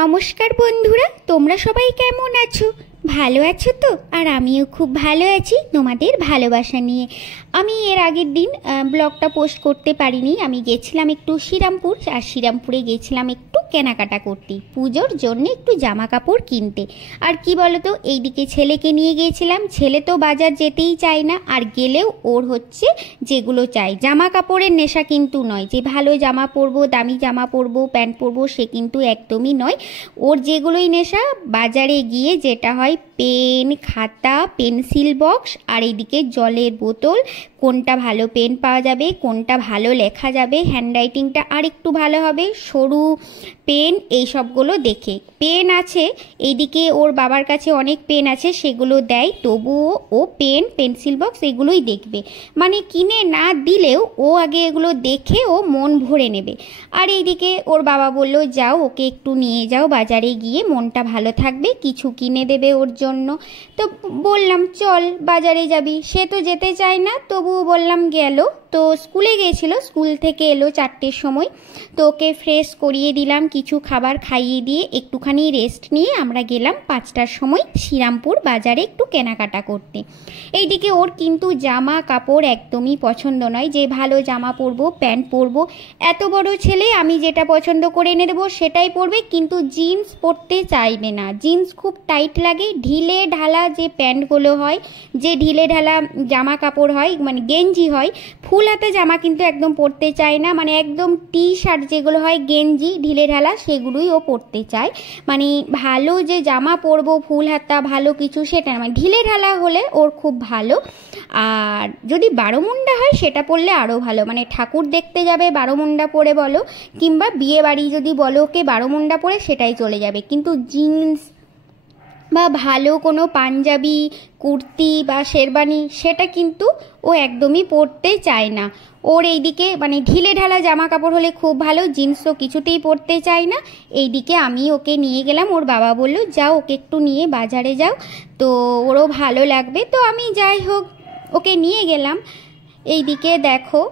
নমস্কার বন্ধুরা, তোমরা সবাই কেমন আছো? ভালো আছো তো? আর আমিও খুব ভালো আছি তোমাদের ভালোবাসা নিয়ে। আমি এর আগের দিন ব্লগটা পোস্ট করতে পারিনি। আমি গেছিলাম একটু শ্রীরামপুর, আর শ্রীরামপুরে গেছিলাম একটু কেনাকাটা করতে, পুজোর জন্য একটু জামা কাপড় কিনতে। আর কি বলতো, এইদিকে ছেলেকে নিয়ে গিয়েছিলাম। ছেলে তো বাজার যেতেই চায় না, আর গেলেও ওর হচ্ছে যেগুলো চাই, জামা কাপড়ের নেশা কিন্তু নয় যে ভালো জামা পরবো, দামি জামা পরবো, প্যান্ট পরবো, সে কিন্তু একদমই নয়। ওর যেগুলোই নেশা, বাজারে গিয়ে যেটা হয় পেন, খাতা, পেন্সিল বক্স, আর এইদিকে জলের বোতল, কোনটা ভালো পেন পাওয়া যাবে, কোনটা ভালো লেখা যাবে, হ্যান্ডরাইটিংটা আর একটু ভালো হবে, সরু পেন, এই সবগুলো দেখে। পেন আছে এইদিকে, ওর বাবার কাছে অনেক পেন আছে, সেগুলো দেয়, তবুও ও পেন, পেন্সিল বক্স এগুলোই দেখবে। মানে কিনে না দিলেও ও আগে এগুলো দেখে ও মন ভরে নেবে। আর এইদিকে ওর বাবা বলল, যাও ওকে একটু নিয়ে যাও বাজারে, গিয়ে মনটা ভালো থাকবে, কিছু কিনে দেবে ওর জন্য। তো বললাম চল বাজারে যাবি। সে তো যেতে চায় না, তবুও বললাম গেল। তো স্কুলে গিয়েছিল, স্কুল থেকে এলো 4টের সময়। তো ওকে ফ্রেশ করিয়ে দিলাম, কিছু খাবার খাইয়ে দিয়ে একটুখানি রেস্ট নিয়ে আমরা গেলাম 5টার সময় শ্রীরামপুর বাজারে একটু কেনাকাটা করতে। এইদিকে ওর কিন্তু জামা কাপড় একদমই পছন্দ নয়, যে ভালো জামা পরবো, প্যান্ট পরবো। এত বড় ছেলে, আমি যেটা পছন্দ করে এনে দেবো সেটাই পরবে, কিন্তু জিন্স পরতে চাইবে না। জিন্স খুব টাইট লাগে। ঢিলে ঢালা যে প্যান্টগুলো হয়, যে ঢিলে ঢালা জামা কাপড় হয়, মানে গেঞ্জি হয়, ফুল হাতে জামা কিন্তু একদম পরতে চায় না। মানে একদম টি শার্ট যেগুলো হয় গেঞ্জি ঢিলে ঢালা, সেগুলোই ও পরতে চায়। মানে ভালো যে জামা পরবো ফুল হাতা ভালো কিছু, সেটা না, মানে ঢিলে ঢালা হলে ওর খুব ভালো। আর যদি বারোমুন্ডা হয় সেটা পরলে আরও ভালো। মানে ঠাকুর দেখতে যাবে বারোমুন্ডা পরে বলো, কিংবা বিয়ে বাড়ি যদি বলো ওকে বারোমুন্ডা পরে, সেটাই চলে যাবে। কিন্তু জিন্স বা ভালো কোনো পাঞ্জাবি, কুর্তি বা শেরবানি, সেটা কিন্তু ও একদমই পরতে চায় না। ওর এইদিকে মানে ঢিলে ঢালা জামা কাপড় হলে খুব ভালো, জিন্স তো কিছুতেই পরতে চায় না। এইদিকে আমি ওকে নিয়ে গেলাম, ওর বাবা বলল যাও ওকে একটু নিয়ে বাজারে যাও, তো ওরও ভালো লাগবে। তো আমি যাই হোক ওকে নিয়ে গেলাম। এইদিকে দেখো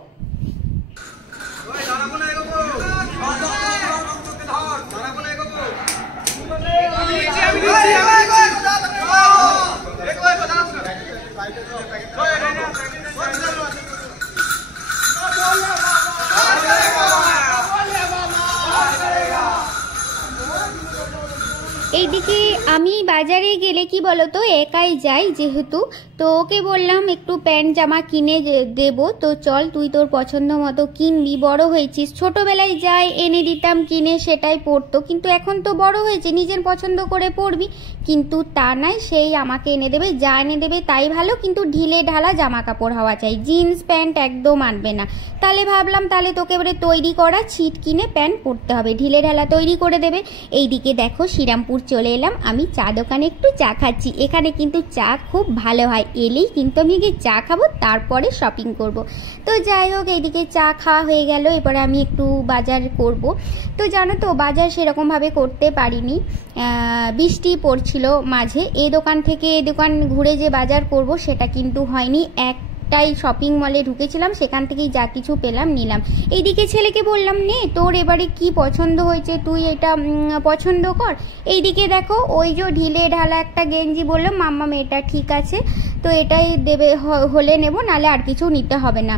এইদিকে আমি বাজারে গেলে কি বলতো, একাই যাই যেহেতু, তো ওকে বললাম একটু প্যান্ট জামা কিনে দেব, তো চল তুই তোর পছন্দ মতো কিনবি, বড় হয়েছিস। ছোটবেলায় যাই এনে দিতাম কিনে, সেটাই পরতো, কিন্তু এখন তো বড় হয়েছে, নিজের পছন্দ করে পরবি। কিন্তু তা নয়, সেই আমাকে এনে দেবে, যা এনে দেবে তাই ভালো, কিন্তু ঢিলে ঢালা জামা কাপড় হওয়া চাই, জিন্স প্যান্ট একদম আনবে না। তাহলে ভাবলাম তাহলে তোকে এবারে তৈরি করা ছিট কিনে প্যান্ট পরতে হবে, ঢিলে ঢালা তৈরি করে দেবে। এইদিকে দেখো শ্রীরামপুর চলে এলাম, আমি চা দোকানে একটু চা খাচ্ছি। এখানে কিন্তু চা খুব ভালো হয়, এলেই কিন্তু আমি আগে চা খাবো, তারপরে শপিং করব। তো যাই হোক এইদিকে চা খাওয়া হয়ে গেল, এরপরে আমি একটু বাজার করব। তো জানো তো বাজার সেরকমভাবে করতে পারিনি, বৃষ্টি পড়ছিল মাঝে। এই দোকান থেকে এই দোকান ঘুরে যে বাজার করব সেটা কিন্তু হয়নি। একটাই শপিং মলে ঢুকেছিলাম, সেখান থেকেই যা কিছু পেলাম নিলাম। এইদিকে ছেলেকে বললাম নে তোর এবারে কি পছন্দ হয়েছে তুই এটা পছন্দ কর। এইদিকে দেখো ওই যে ঢিলে ঢালা একটা গেঞ্জি, বললো মাম্মা এটা ঠিক আছে, তো এটাই দেবে, হলে নেব, নালে আর কিছু নিতে হবে না।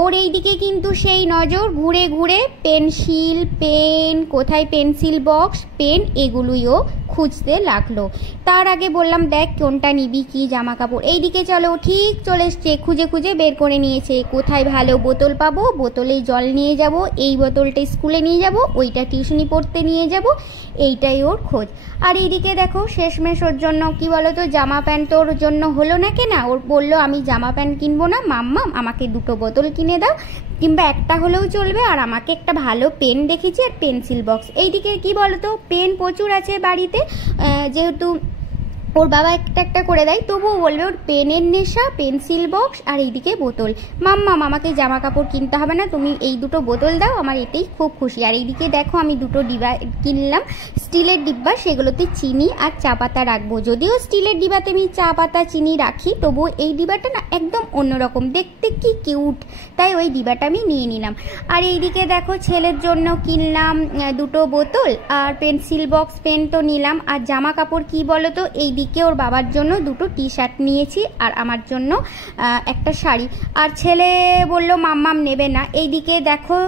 ওর এইদিকে কিন্তু সেই নজর, ঘুরে ঘুরে পেন্সিল, পেন, কোথায় পেন্সিল বক্স, পেন, এগুলোইও খুঁজতে লাগলো। তার আগে বললাম দেখ কোনটা নিবি, কি জামা কাপড়। এইদিকে চলো ঠিক চলে এসছে, খুঁজে খুঁজে বের করে নিয়েছে, কোথায় ভালো বোতল পাবো, বোতলে জল নিয়ে যাব, এই বোতলটা স্কুলে নিয়ে যাব, ওইটা টিউশনি পড়তে নিয়ে যাব, এইটাই ওর খোঁজ। আর এইদিকে দেখো শেষমেশ ওর জন্য কি বলতো, জামা প্যান্ট ওর জন্য হলো না কেনা। ওর বললো আমি জামা প্যান্ট কিনবো না মাম্মা, আমাকে 2টো বোতল কিনে দাও, কিংবা একটা হলেও চলবে, আর আমাকে একটা ভালো পেন দেখেছি আর পেন্সিল বক্স। এইদিকে কি বলতো, পেন প্রচুর আছে বাড়িতে, যেহেতু ওর বাবা একটা একটা করে দেয়, তবুও বলবে ওর পেনের নেশা, পেন্সিল বক্স আর এইদিকে বোতল। মাম্মা আমাকে জামা কাপড় কিনতে হবে না, তুমি এই দুটো বোতল দাও, আমার এতেই খুব খুশি। আর এইদিকে দেখো আমি দুটো ডিব্বা কিনলাম, স্টিলের ডিব্বা, সেগুলোতে চিনি আর চা পাতা রাখবো। যদিও স্টিলের ডিব্বাতে আমি চা পাতা চিনি রাখি, তবুও এই ডিব্বাটা না একদম অন্যরকম, দেখতে কি কিউট, তাই ওই ডিব্বাটা আমি নিয়ে নিলাম। আর এইদিকে দেখো ছেলের জন্য কিনলাম দুটো বোতল আর পেন্সিল বক্স, পেন তো নিলাম। আর জামা কাপড় কি বলো তো, এইদিকে ওর বাবার জন্য দুটো টি শার্ট নিয়েছি আর আমার জন্য একটা শাড়ি। আর ছেলে বললো মাম্মাম নেবে না। এইদিকে দেখো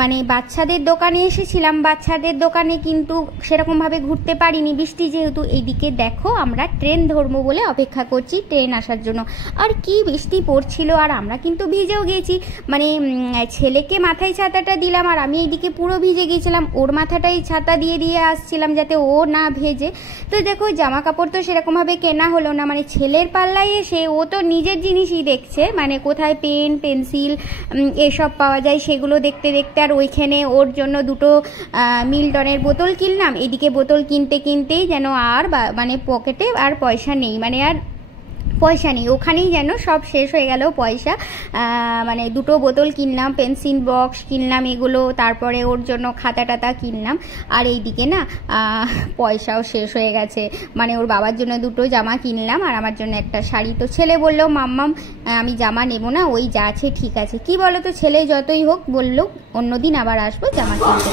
মানে বাচ্চাদের দোকানে এসেছিলাম, বাচ্চাদের দোকানে কিন্তু সেরকমভাবে ঘুরতে পারিনি, বৃষ্টি যেহেতু। এইদিকে দেখো আমরা ট্রেন ধরবো বলে অপেক্ষা করছি ট্রেন আসার জন্য। আর কি বৃষ্টি পড়ছিল, আর আমরা কিন্তু ভিজেও গিয়েছি। মানে ছেলেকে মাথায় ছাতাটা দিলাম আর আমি এইদিকে পুরো ভিজে গিয়েছিলাম, ওর মাথাটাই ছাতা দিয়ে দিয়ে আসছিলাম যাতে ও না ভেজে। তো দেখো জামা কাপড় তো সেরকমভাবে কেনা হলো না, মানে ছেলের পাল্লায় এসে ও তো নিজের জিনিসই দেখছে, মানে কোথায় পেন পেন্সিল এসব পাওয়া যায় সেগুলো দেখতে দেখতে। আর ওইখানে ওর জন্য দুটো মিল্টনের বোতল কিনলাম। এদিকে বোতল কিনতে কিনতেই যেন আর মানে পকেটে আর পয়সা নেই, মানে আর পয়সা নেই, ওখানেই যেন সব শেষ হয়ে গেল পয়সা। মানে দুটো বোতল কিনলাম, পেন্সিল বক্স কিনলাম এগুলো, তারপরে ওর জন্য খাতা টাতা কিনলাম। আর এইদিকে না পয়সাও শেষ হয়ে গেছে, মানে ওর বাবার জন্য দুটো জামা কিনলাম আর আমার জন্য একটা শাড়ি। তো ছেলে বললো মাম্মাম আমি জামা নেব না, ওই যা আছে ঠিক আছে। কি বলো তো, ছেলে যতই হোক বললো অন্যদিন আবার আসবো জামা কিনতে।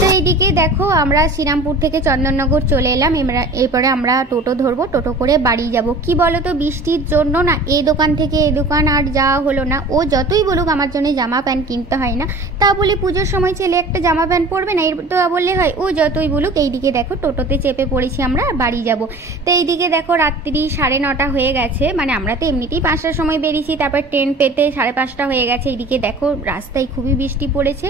তো এইদিকে দেখো আমরা শ্রীরামপুর থেকে চন্দননগর চলে এলাম, এরপরে আমরা টোটো ধরবো, টোটো করে বাড়ি যাব। কি বলো তো, বৃষ্টির জন্য না এই দোকান থেকে এই দোকান আর যাওয়া হলো না। ও যতই বলুক আমার জন্য জামা প্যান্ট কিনতে হয় না, তা বলে পুজোর সময় ছেলে একটা জামা প্যান্ট পরবে না, এর তো বললে হয়। ও যতই বলুক। এইদিকে দেখো টোটোতে চেপে পড়েছি, আমরা বাড়ি যাব। তো এইদিকে দেখো রাত্রি 9:30 হয়ে গেছে, মানে আমরা তো এমনিতেই 5টার সময় বেরিয়েছি, তারপর ট্রেন পেতে 5:30 হয়ে গেছে। এইদিকে দেখো রাস্তায় খুবই বৃষ্টি পড়েছে।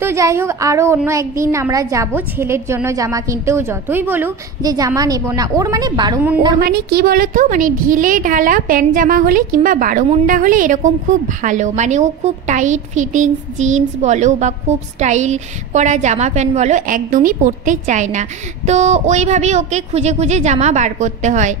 তো যাই হোক, আরও অন্য একদিন আমরা যাব ছেলের জন্য জামা কিনতেও। যতই বলুক যে জামা নেব না, ওর মানে বারোমুন্ডা, মানে কি বলতো, মানে ঢিলে ঢালা প্যান্ট জামা হলে কিংবা বারোমুন্ডা হলে এরকম খুব ভালো, মানে ও খুব টাইট ফিটিংস জিন্স বলো বা খুব স্টাইল করা জামা প্যান্ট বলো একদমই পরতে চায় না। তো ওইভাবেই ওকে খুঁজে খুঁজে জামা বার করতে হয়।